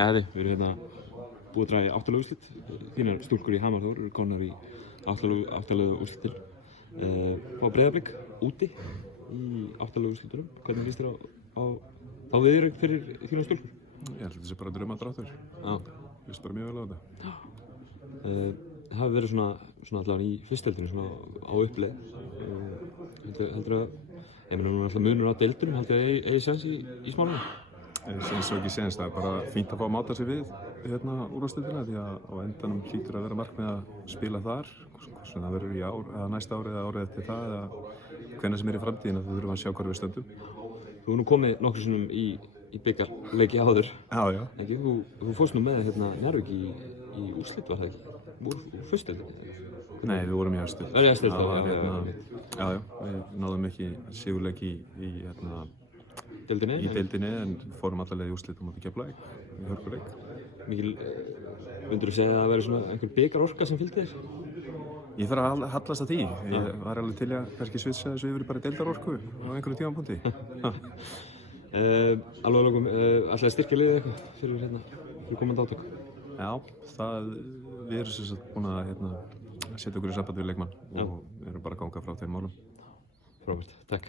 Við erum hérna búið að draga í 8 liða úrslit. Þínar stúlkur í Hamar Þór eru komnar í 8 liða úrslitin. Fá Breiðablik úti í 8 liða úrslitunum. Hvernig líst þér á þá viðureign fyrir þínar stúlkur? Ég held að þetta sé bara draumadráttur. Líst bara mjög vel á þetta. Það hafi verið svona allavega í fyrstdeildinni svona á uppleið. Heldur að, ég meina núna alltaf munur á deildunum, heldur að eigi séns í Smáraliða? Eins og ekki séns, það er bara fínt að fá að máta sig við úrvalsdeildina því að á endanum hlýtur að vera markmið að spila þar. Svona það verður í ár, eða næsta árið eða árið eftir það eða hvenær sem er í framtíðina, þá þurfum við að sjá hvar við stöndum. Þú hefur nú komið nokkrum sinnum í bikarleiki áður. Já. Ekki? Þú fórst nú með Njarðvík í úrslit, var það ekki? Úr fyrstdeildinni? Nei, við vorum í efstu. Það var í efstu þá, Já, við náðum ekki sigurleik í deildinni en fórum alla leið í úrslit á móti Keflavík í hörkuleik. Mikil, myndirðu segja að það væri svona einhver bikarorka sem fylgdi þér? Ég þarf að hallast að því. Ég var alveg til að kannski svitsa þessu yfir bara deildarorku á einhverjum tímapunkti. Alveg að lokum, ætlaði að styrkja liðið eitthvað fyrir komandi átök? Já, við erum sem sagt búin að setja okkur í samband við leikmann og erum bara að ganga frá þeim málum. Frábært, takk.